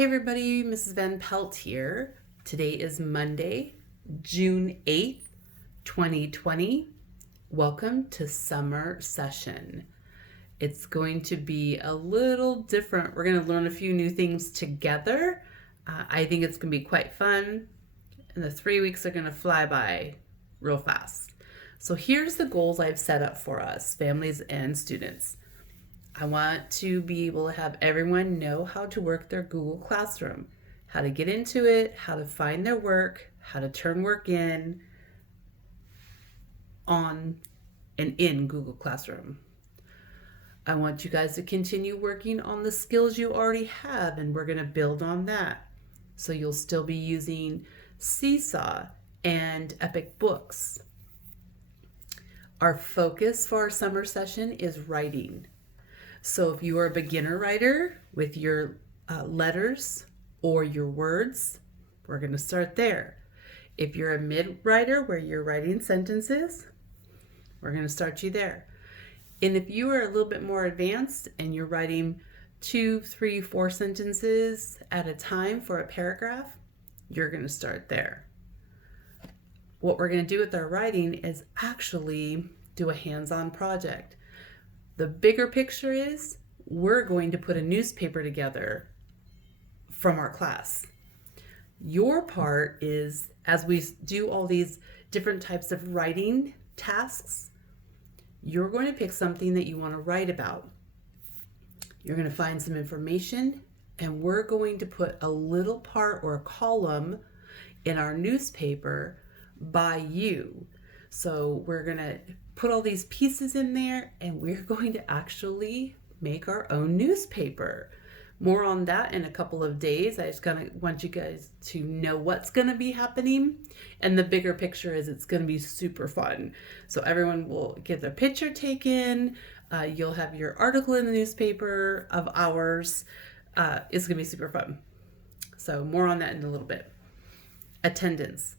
Hey everybody, Mrs. Van Pelt here. Today is Monday, June 8th, 2020. Welcome to summer session. It's going to be a little different. We're going to learn a few new things together. I think it's going to be quite fun, and the 3 weeks are going to fly by real fast. So here's the goals I've set up for us, families and students. I want to be able to have everyone know how to work their Google Classroom, how to get into it, how to find their work, how to turn work in, on, and in Google Classroom. I want you guys to continue working on the skills you already have, and we're going to build on that. So you'll still be using Seesaw and Epic Books. Our focus for our summer session is writing. So if you are a beginner writer with your letters or your words, we're going to start there. If you're a mid writer where you're writing sentences, we're going to start you there. And if you are a little bit more advanced and you're writing 2, 3, 4 sentences at a time for a paragraph, you're going to start there. What we're going to do with our writing is actually do a hands-on project. The bigger picture is we're going to put a newspaper together from our class. Your part is, as we do all these different types of writing tasks, you're going to pick something that you want to write about. You're going to find some information, and we're going to put a little part or a column in our newspaper by you. So we're going to put all these pieces in there, and we're going to actually make our own newspaper. More on that in a couple of days. I just kind of want you guys to know what's going to be happening, and the bigger picture is it's going to be super fun. So everyone will get their picture taken. You'll have your article in the newspaper of ours. It's going to be super fun. So more on that in a little bit. Attendance.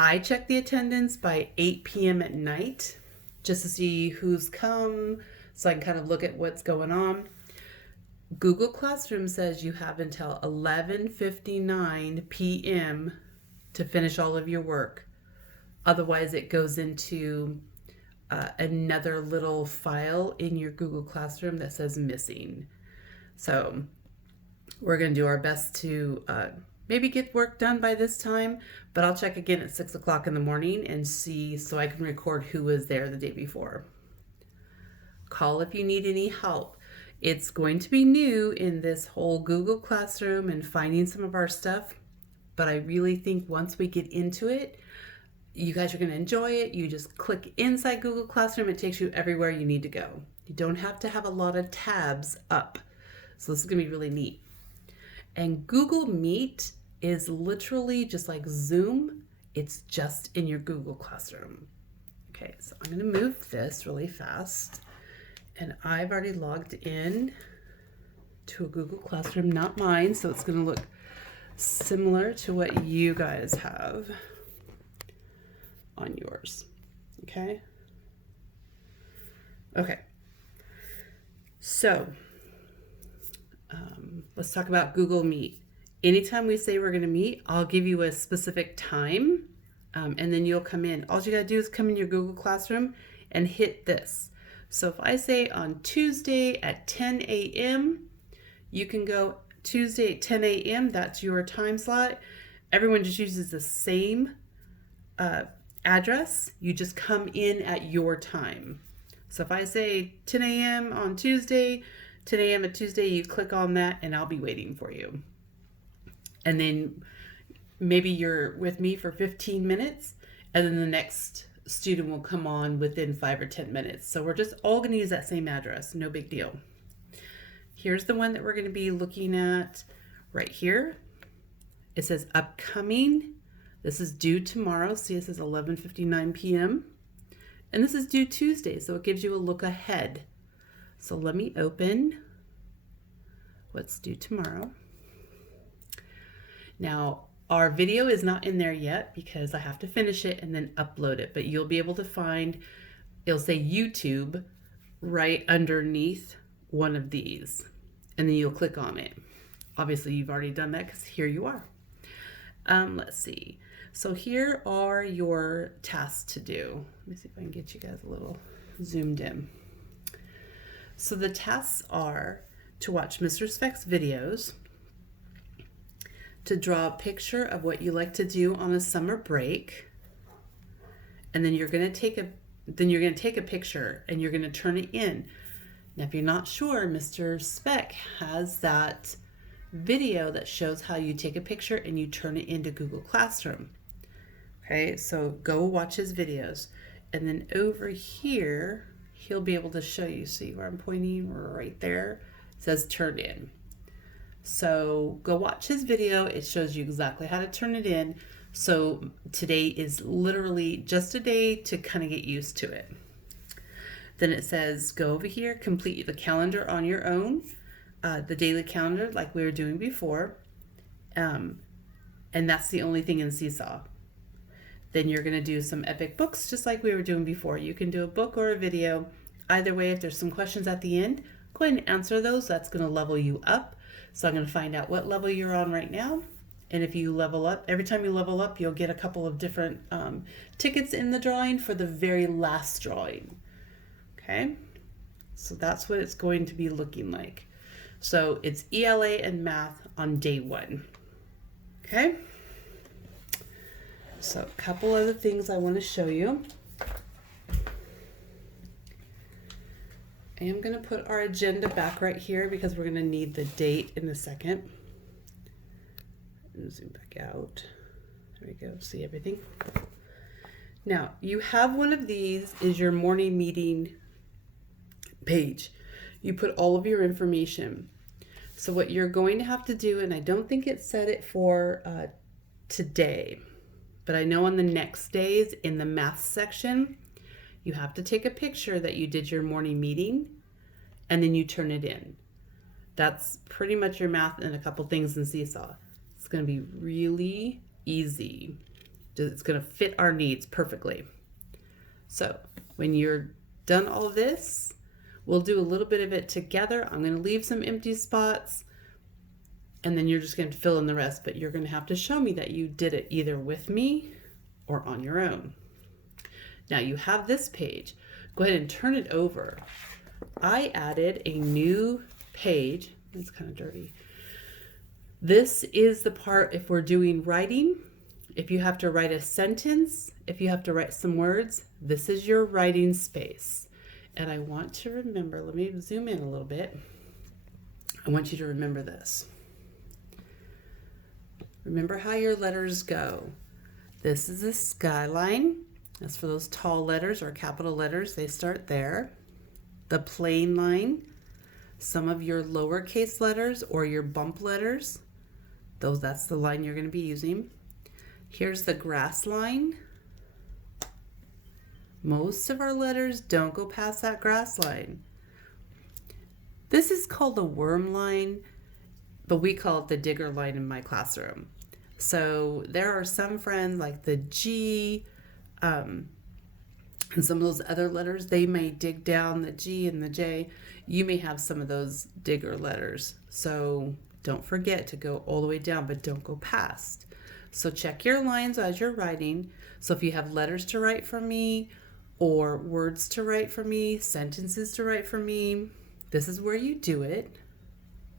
I check the attendance by 8 p.m. at night just to see who's come, so I can kind of look at what's going on. Google Classroom says you have until 11:59 p.m. to finish all of your work. Otherwise, it goes into another little file in your Google Classroom that says missing. So we're going to do our best to maybe get work done by this time, but I'll check again at 6 o'clock in the morning and see, so I can record who was there the day before. Call if you need any help. It's going to be new in this whole Google Classroom and finding some of our stuff, but I really think once we get into it, you guys are going to enjoy it. You just click inside Google Classroom. It takes you everywhere you need to go. You don't have to have a lot of tabs up. So this is going to be really neat. And Google Meet is literally just like Zoom. It's just in your Google Classroom. Okay, so I'm going to move this really fast. And I've already logged in to a Google Classroom, not mine, so it's going to look similar to what you guys have on yours. Okay? Okay. So, let's talk about Google Meet. Anytime we say we're going to meet, I'll give you a specific time, and then you'll come in. All you got to do is come in your Google Classroom and hit this. So if I say on Tuesday at 10 a.m., you can go Tuesday at 10 a.m., that's your time slot. Everyone just uses the same address. You just come in at your time. So if I say 10 a.m. on Tuesday, 10 a.m. at Tuesday, you click on that and I'll be waiting for you. And then maybe you're with me for 15 minutes and then the next student will come on within 5 or 10 minutes. So we're just all going to use that same address. No big deal. Here's the one that we're going to be looking at right here. It says upcoming. This is due tomorrow. See, it says 11:59 p.m. And this is due Tuesday, so it gives you a look ahead. So let me open what's due tomorrow. Now, our video is not in there yet because I have to finish it and then upload it, but you'll be able to find, it'll say YouTube right underneath one of these, and then you'll click on it. Obviously, you've already done that because here you are. Let's see. So here are your tasks to do. Let me see if I can get you guys a little zoomed in. So the tasks are to watch Mr. Speck's videos, to draw a picture of what you like to do on a summer break, and then you're going to take a picture and you're going to turn it in. Now, if you're not sure, Mr. Speck has that video that shows how you take a picture and you turn it into Google Classroom. Okay, so go watch his videos. And then over here, he'll be able to show you. See where I'm pointing right there? It says turn in. So go watch his video. It shows you exactly how to turn it in. So today is literally just a day to kind of get used to it. Then it says go over here, complete the calendar on your own, the daily calendar like we were doing before. And that's the only thing in Seesaw. Then you're going to do some epic books just like we were doing before. You can do a book or a video. Either way, if there's some questions at the end, go ahead and answer those. That's going to level you up. So I'm going to find out what level you're on right now. And if you level up, every time you level up, you'll get a couple of different tickets in the drawing for the very last drawing. Okay, so that's what it's going to be looking like. So it's ELA and math on day 1. Okay, so a couple other things I want to show you. I am going to put our agenda back right here because we're going to need the date in a second. Zoom back out. There we go. See everything. Now, you have one of these is your morning meeting page. You put all of your information. So what you're going to have to do, and I don't think it said it for today, but I know on the next days in the math section, you have to take a picture that you did your morning meeting and then you turn it in. That's pretty much your math and a couple things in Seesaw. It's going to be really easy. It's going to fit our needs perfectly. So when you're done all this, we'll do a little bit of it together. I'm going to leave some empty spots and then you're just going to fill in the rest, but you're going to have to show me that you did it either with me or on your own. Now you have this page. Go ahead and turn it over. I added a new page. It's kind of dirty. This is the part if we're doing writing, if you have to write a sentence, if you have to write some words, this is your writing space. And I want to remember, let me zoom in a little bit. I want you to remember this. Remember how your letters go. This is a skyline. That's for those tall letters or capital letters. They start there. The plain line, some of your lowercase letters or your bump letters, that's the line you're going to be using. Here's the grass line. Most of our letters don't go past that grass line. This is called the worm line, but we call it the digger line in my classroom. So there are some friends like the G, and some of those other letters, they may dig down the G and the J. You may have some of those digger letters. So don't forget to go all the way down, but don't go past. So check your lines as you're writing. So if you have letters to write for me or words to write for me, sentences to write for me, this is where you do it.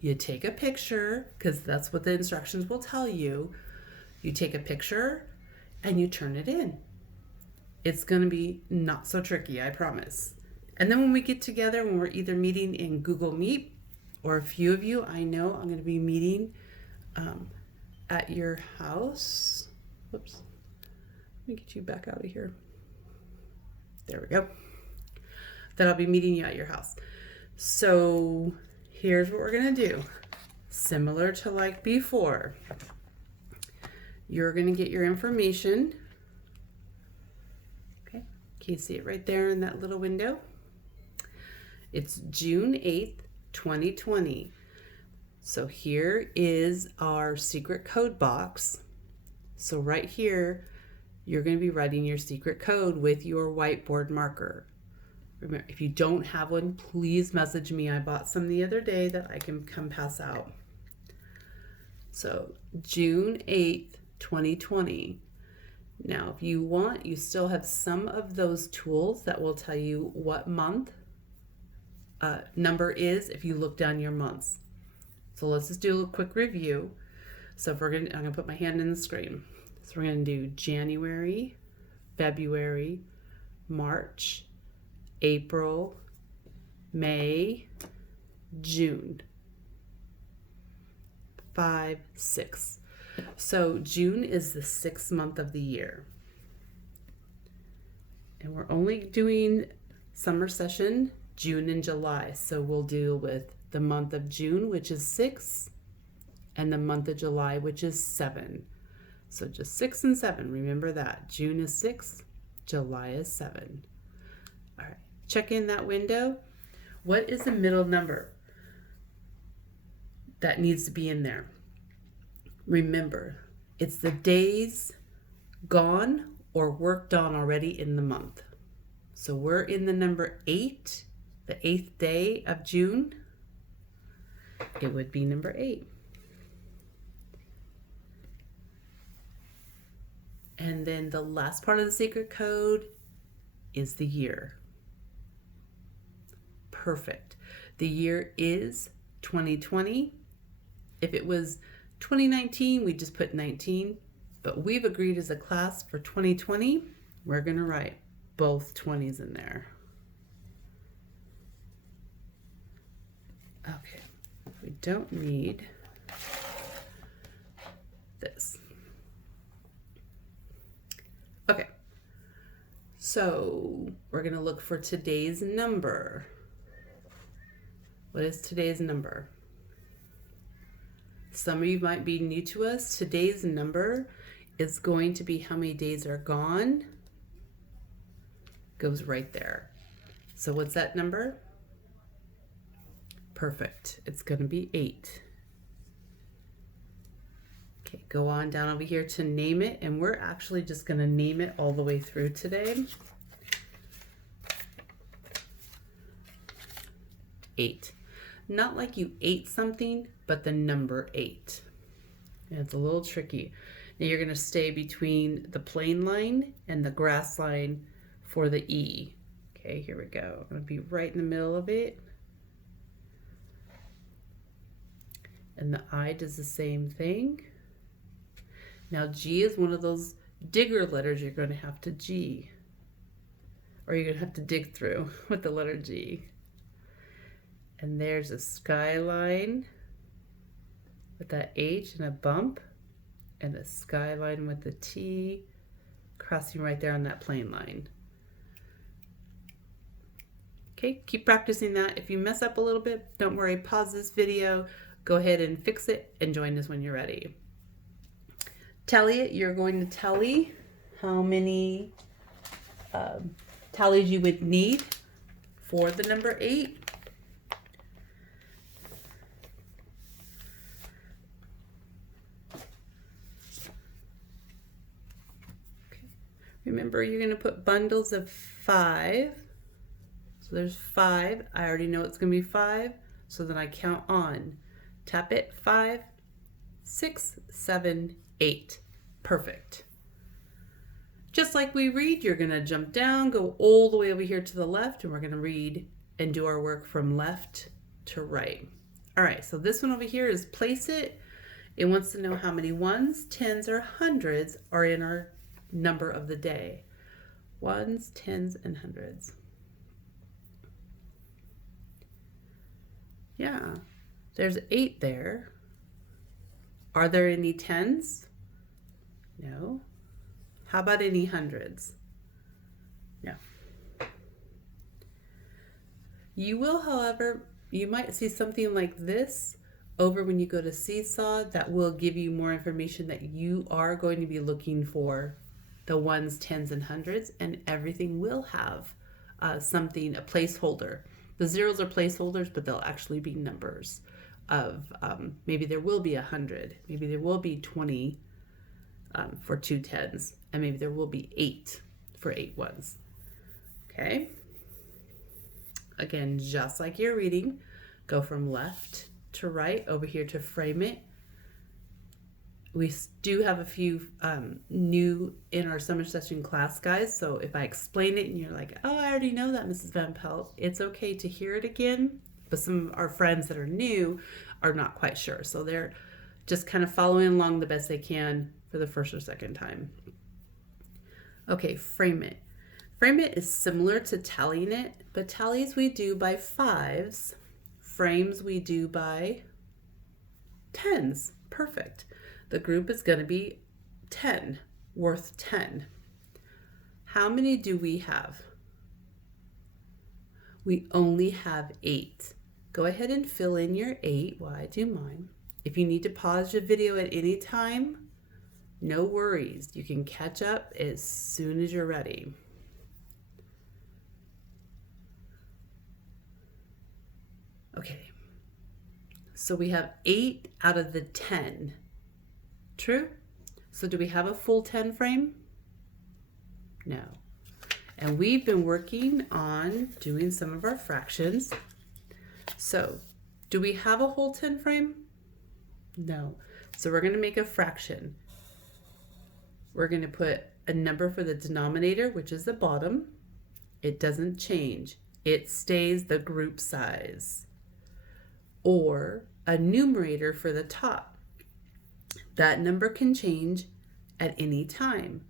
You take a picture because that's what the instructions will tell you. You take a picture and you turn it in. It's going to be not so tricky, I promise. And then when we get together, when we're either meeting in Google Meet, or a few of you, I know I'm going to be meeting at your house. Whoops. Let me get you back out of here. There we go. That I'll be meeting you at your house. So here's what we're going to do. Similar to like before. You're going to get your information. Okay. Can you see it right there in that little window? It's June 8th, 2020. So here is our secret code box. So right here, you're going to be writing your secret code with your whiteboard marker. Remember, if you don't have one, please message me. I bought some the other day that I can come pass out. So June 8th, 2020. Now, if you want, you still have some of those tools that will tell you what month number is if you look down your months. So let's just do a quick review. So if I'm gonna put my hand in the screen. So we're gonna do January, February, March, April, May, June. 5, 6. So June is the 6th month of the year. And we're only doing summer session June and July. So we'll deal with the month of June, which is 6, and the month of July, which is 7. So just 6 and 7. Remember that. June is 6, July is 7. All right. Check in that window. What is the middle number that needs to be in there? Remember, it's the days gone or worked on already in the month. So we're in the number 8, the 8th day of June. It would be number 8. And then the last part of the secret code is the year. Perfect. The year is 2020. If it was 2019, we just put 19, but we've agreed as a class for 2020, we're going to write both 20s in there. Okay, we don't need this. Okay, so we're going to look for today's number. What is today's number? Some of you might be new to us. Today's number is going to be how many days are gone. Goes right there. So what's that number? Perfect. It's going to be 8. Okay, go on down over here to name it, and we're actually just going to name it all the way through today. 8. Not like you ate something, but the number 8. And it's a little tricky. Now you're going to stay between the plain line and the grass line for the E. Okay, here we go. I'm going to be right in the middle of it. And the I does the same thing. Now G is one of those digger letters you're going to have to G. Or you're going to have to dig through with the letter G. And there's a skyline with that H and a bump, and a skyline with the T crossing right there on that plain line. Okay, keep practicing that. If you mess up a little bit, don't worry, pause this video, go ahead and fix it, and join us when you're ready. Tally, you're going to tally how many tallies you would need for the number 8. Remember, you're going to put bundles of 5. So there's 5. I already know it's going to be 5. So then I count on. Tap it. 5, 6, 7, 8. Perfect. Just like we read, you're going to jump down, go all the way over here to the left, and we're going to read and do our work from left to right. All right, so this one over here is place it. It wants to know how many ones, tens, or hundreds are in our number of the day. Ones, tens, and hundreds. Yeah, there's 8 there. Are there any tens? No. How about any hundreds? No. You will, however, you might see something like this over when you go to Seesaw that will give you more information that you are going to be looking for the ones, tens, and hundreds, and everything will have something, a placeholder. The zeros are placeholders, but they'll actually be numbers of maybe there will be 100, maybe there will be 20 for 2 tens, and maybe there will be 8 for 8 ones. Okay. Again, just like you're reading, go from left to right over here to frame it. We do have a few new in our summer session class, guys. So if I explain it and you're like, oh, I already know that, Mrs. Van Pelt, it's okay to hear it again. But some of our friends that are new are not quite sure. So they're just kind of following along the best they can for the first or second time. Okay, frame it. Frame it is similar to tallying it, but tallies we do by fives. Frames we do by tens. Perfect. The group is going to be 10, worth 10. How many do we have? We only have 8. Go ahead and fill in your 8 while I do mine. If you need to pause your video at any time, no worries. You can catch up as soon as you're ready. Okay, so we have 8 out of the 10. True? So do we have a full 10 frame? No. And we've been working on doing some of our fractions. So do we have a whole 10 frame? No. So we're going to make a fraction. We're going to put a number for the denominator, which is the bottom. It doesn't change. It stays the group size. Or a numerator for the top. That number can change at any time.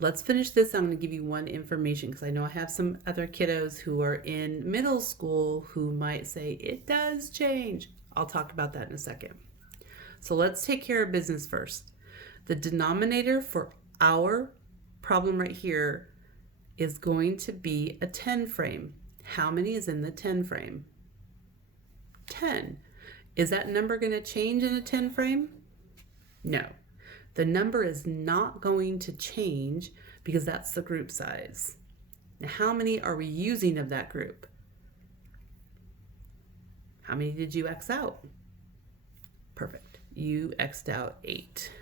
Let's finish this. I'm going to give you one information because I know I have some other kiddos who are in middle school who might say it does change. I'll talk about that in a second. So let's take care of business first. The denominator for our problem right here is going to be a 10 frame. How many is in the 10 frame? 10. Is that number going to change in a 10 frame? No. The number is not going to change because that's the group size. Now, how many are we using of that group? How many did you X out? Perfect. You X'd out 8.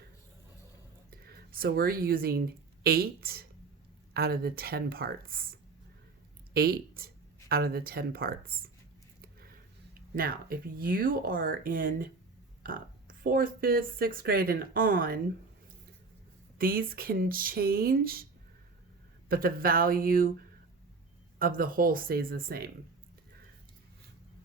So we're using 8 out of the 10 parts. 8 out of the 10 parts. Now, if you are in 4th, 5th, 6th grade and on, these can change, but the value of the whole stays the same.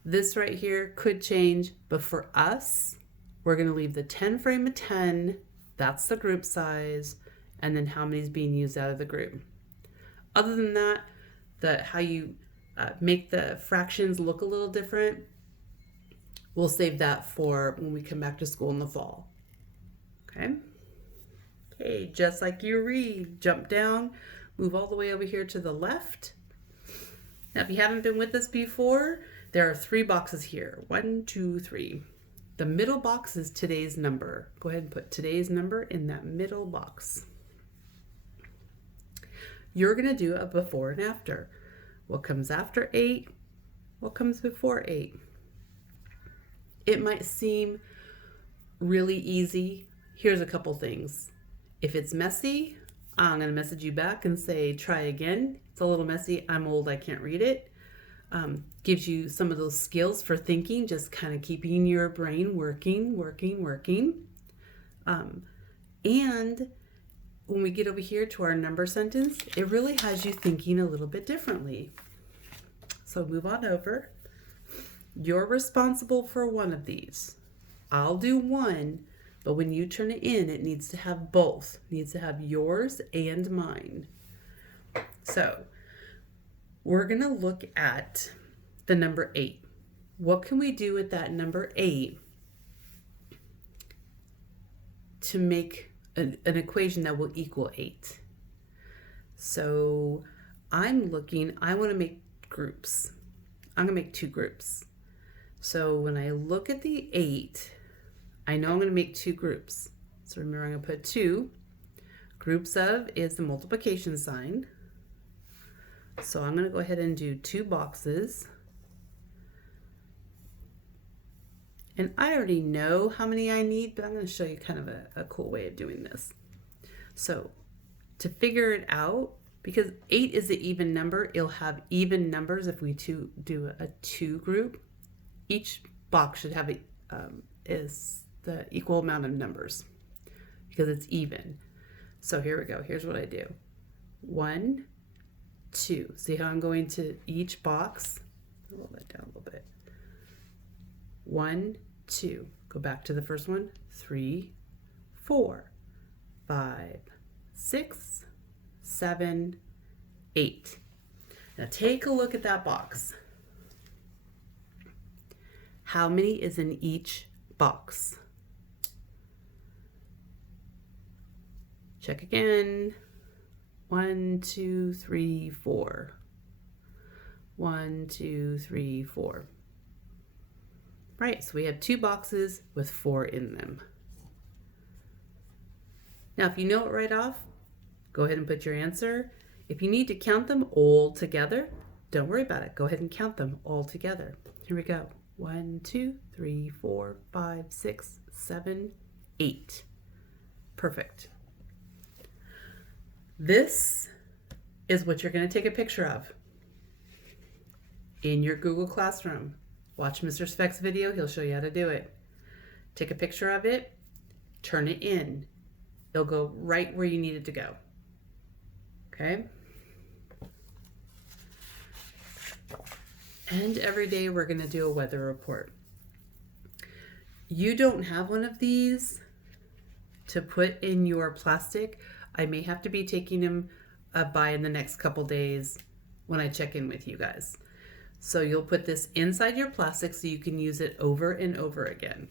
This right here could change, but for us, we're going to leave the 10 frame of 10. That's the group size, and then how many is being used out of the group. Other than that, how you make the fractions look a little different, we'll save that for when we come back to school in the fall. Okay? Okay, just like you read, jump down, move all the way over here to the left. Now, if you haven't been with us before, there are 3 boxes here. 1, 2, 3. The middle box is today's number. Go ahead and put today's number in that middle box. You're going to do a before and after. What comes after 8? What comes before 8? It might seem really easy. Here's a couple things. If it's messy, I'm going to message you back and say, try again. It's a little messy. I'm old. I can't read it. Gives you some of those skills for thinking, just kind of keeping your brain working. And when we get over here to our number sentence, it really has you thinking a little bit differently. So move on over. You're responsible for one of these. I'll do one, but when you turn it in, it needs to have both. It needs to have yours and mine. So we're going to look at the number 8. What can we do with that number 8 to make an equation that will equal 8? So I want to make groups. I'm going to make 2 groups. So when I look at the 8, I know I'm going to make 2 groups. So remember, I'm going to put 2. Groups of is the multiplication sign. So I'm going to go ahead and do 2 boxes. And I already know how many I need, but I'm going to show you kind of a cool way of doing this. So to figure it out, because 8 is the even number, it'll have even numbers if we do a 2 group. Each box should have is the equal amount of numbers because it's even. So here we go. Here's what I do. 1, 2. See how I'm going to each box? Roll that down a little bit. 1, 2. Go back to the first one. 3, 4, 5, 6, 7, 8. Now take a look at that box. How many is in each box? Check again. 1, 2, 3, 4. 1, 2, 3, 4. Right, so we have 2 boxes with 4 in them. Now, if you know it right off, go ahead and put your answer. If you need to count them all together, don't worry about it. Go ahead and count them all together. Here we go. 1, 2, 3, 4, 5, 6, 7, 8. Perfect. This is what you're going to take a picture of in your Google Classroom. Watch Mr. Speck's video. He'll show you how to do it. Take a picture of it, turn it in. It'll go right where you need it to go. Okay? And every day we're going to do a weather report. You don't have one of these to put in your plastic. I may have to be taking them by in the next couple days when I check in with you guys. So you'll put this inside your plastic so you can use it over and over again.